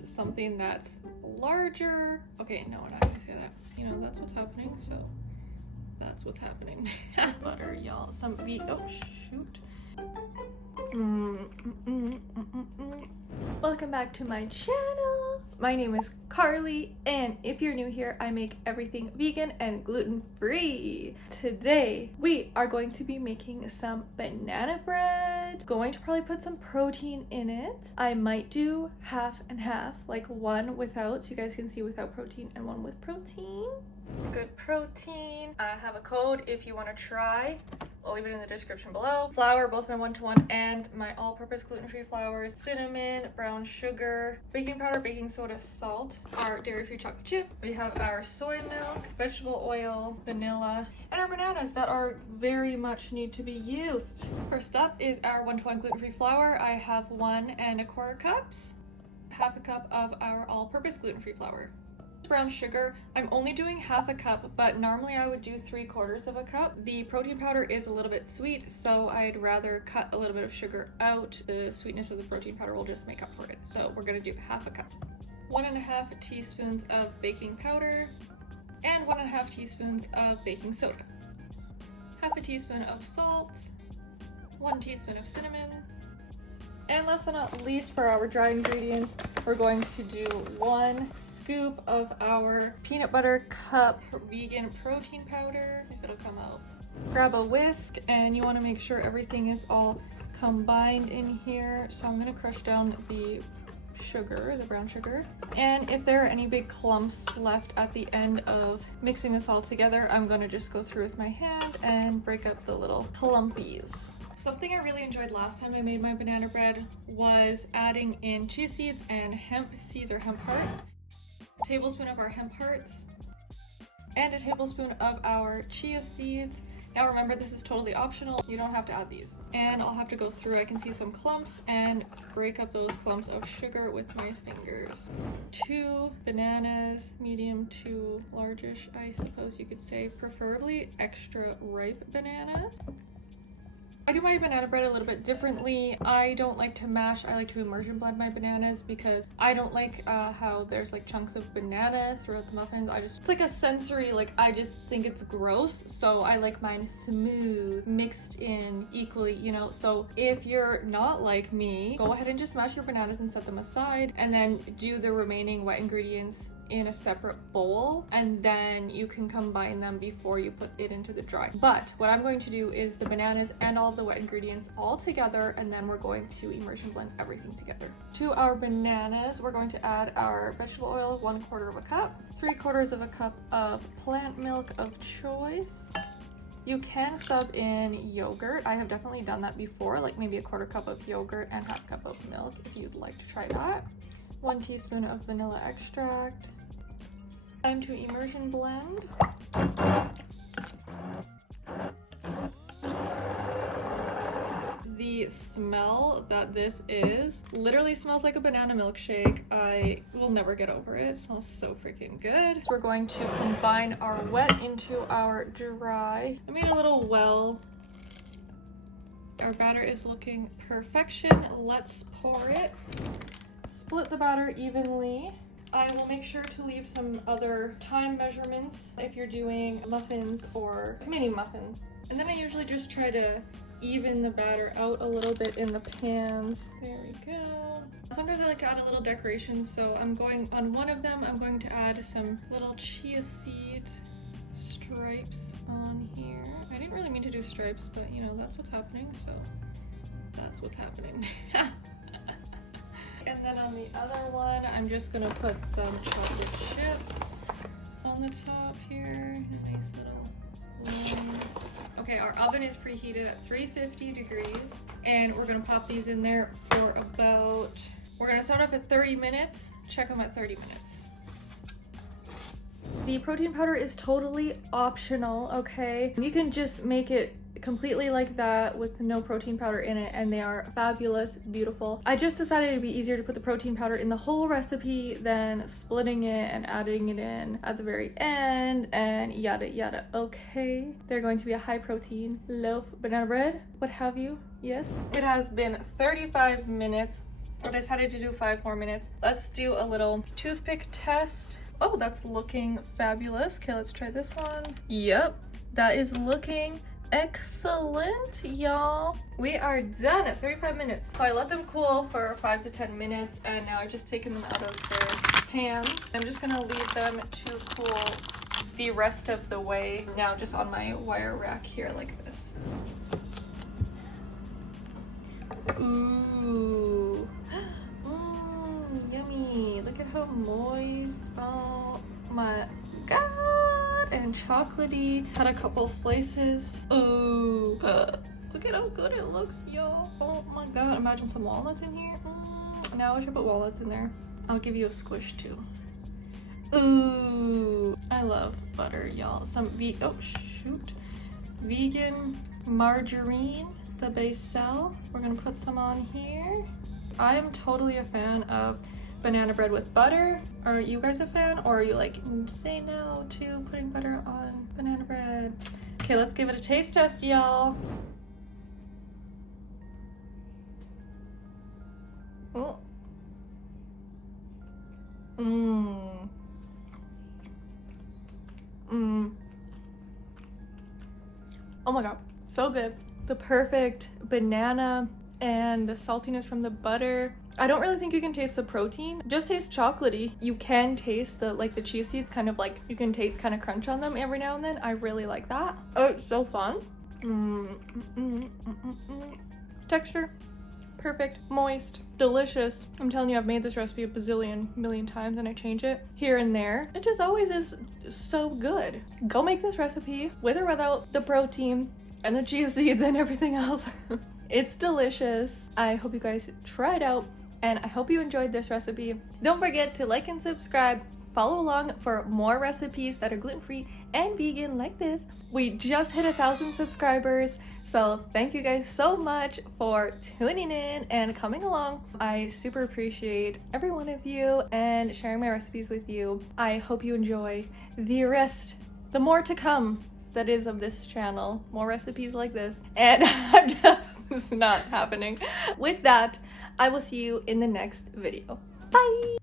was something that's larger. Okay, no, we're not gonna say that. You know, that's what's happening, so that's what's happening. Butter, y'all. Some oh shoot. Welcome back to my channel. My name is Carly, and if you're new here, I make everything vegan and gluten-free. Today, we are going to be making some banana bread. Going to probably put some protein in it. I might do half and half, like one without, so you guys can see without protein and one with protein. Good protein. I have a code if you want to try. I'll leave it in the description below. Flour, both my 1-to-1 and my all-purpose gluten-free flours, cinnamon, brown sugar, baking powder, baking soda, salt, our dairy-free chocolate chip. We have our soy milk, vegetable oil, vanilla, and our bananas that are very much need to be used. First up is our 1-to-1 gluten-free flour. I have 1 1/4 cups, half a cup of our all-purpose gluten-free flour. Brown sugar, I'm only doing half a cup, but normally I would do 3/4 of a cup. The protein powder is a little bit sweet, so I'd rather cut a little bit of sugar out. The sweetness of the protein powder will just make up for it. So we're gonna do half a cup. 1.5 teaspoons of baking powder and 1.5 teaspoons of baking soda. Half a teaspoon of salt, 1 teaspoon of cinnamon. And last but not least, for our dry ingredients, we're going to do 1 scoop of our peanut butter cup vegan protein powder, if it'll come out. Grab a whisk, and you want to make sure everything is all combined in here. So I'm going to crush down the sugar, the brown sugar. And if there are any big clumps left at the end of mixing this all together, I'm going to just go through with my hand and break up the little clumpies. Something I really enjoyed last time I made my banana bread was adding in chia seeds and hemp seeds or hemp hearts. A tablespoon of our hemp hearts and a tablespoon of our chia seeds. Now remember, this is totally optional. You don't have to add these. And I'll have to go through, I can see some clumps, and break up those clumps of sugar with my fingers. 2 bananas, medium to largish, I suppose you could say, preferably extra ripe bananas. I do my banana bread a little bit differently. I don't like to mash, I like to immersion blend my bananas because I don't like how there's like chunks of banana throughout the muffins. It's like a sensory, like I just think it's gross. So I like mine smooth, mixed in equally, you know. So if you're not like me, go ahead and just mash your bananas and set them aside, and then do the remaining wet ingredients in a separate bowl, and then you can combine them before you put it into the dry. But what I'm going to do is the bananas and all of the wet ingredients all together, and then we're going to immersion blend everything together. To our bananas, we're going to add our vegetable oil, 1/4 of a cup, 3/4 of a cup of plant milk of choice. You can sub in yogurt. I have definitely done that before, like maybe 1/4 cup of yogurt and 1/2 cup of milk if you'd like to try that. 1 teaspoon of vanilla extract. Time to immersion blend. The smell that this is literally smells like a banana milkshake. I will never get over it. It smells so freaking good. So we're going to combine our wet into our dry. I made a little well. Our batter is looking perfection. Let's pour it. Split the batter evenly. I will make sure to leave some other time measurements if you're doing muffins or mini muffins. And then I usually just try to even the batter out a little bit in the pans. There we go. Sometimes I like to add a little decoration, so I'm going on one of them, I'm going to add some little chia seed stripes on here. I didn't really mean to do stripes, but you know, that's what's happening, so that's what's happening. And then on the other one, I'm just gonna put some chocolate chips on the top here. A nice little line. Okay, our oven is preheated at 350 degrees, and we're gonna pop these in there for about, we're gonna start off at 30 minutes, check them at 30 minutes. The protein powder is totally optional, okay? You can just make it completely like that with no protein powder in it, and they are fabulous, beautiful. I just decided it'd be easier to put the protein powder in the whole recipe than splitting it and adding it in at the very end and yada yada. Okay, they're going to be a high protein loaf, banana bread, what have you. Yes, it has been 35 minutes I decided to do 5 more minutes. Let's do a little toothpick test. Oh, that's looking fabulous. Okay, let's try this one. Yep, that is looking excellent, y'all. We are done at 35 minutes. So I let them cool for 5 to 10 minutes, and now I've just taken them out of their pans. I'm just gonna leave them to cool the rest of the way. Now just on my wire rack here like this. Ooh. Yummy. Look at how moist. Oh my god. And chocolatey. Had a couple slices. Ooh. Look at how good it looks, y'all. Oh my god. Imagine some walnuts in here. Now I should put walnuts in there. I'll give you a squish too. Ooh. I love butter, y'all. Some vegan margarine. The base cell. We're gonna put some on here. I am totally a fan of banana bread with butter. Are you guys a fan, or are you like, say no to putting butter on banana bread? Okay, let's give it a taste test, y'all. Oh. Oh my god, so good. The perfect banana and the saltiness from the butter. I don't really think you can taste the protein. Just taste chocolatey. You can taste the the chia seeds, kind of like you can taste kind of crunch on them every now and then. I really like that. Oh, it's so fun. Texture, perfect, moist, delicious. I'm telling you, I've made this recipe a bazillion million times and I change it here and there. It just always is so good. Go make this recipe with or without the protein and the chia seeds and everything else. It's delicious. I hope you guys try it out, and I hope you enjoyed this recipe. Don't forget to like and subscribe. Follow along for more recipes that are gluten-free and vegan like this. We just hit 1,000 subscribers, so thank you guys so much for tuning in and coming along. I super appreciate every one of you and sharing my recipes with you. I hope you enjoy the more to come that is of this channel. More recipes like this, and it's not happening. With that, I will see you in the next video. Bye!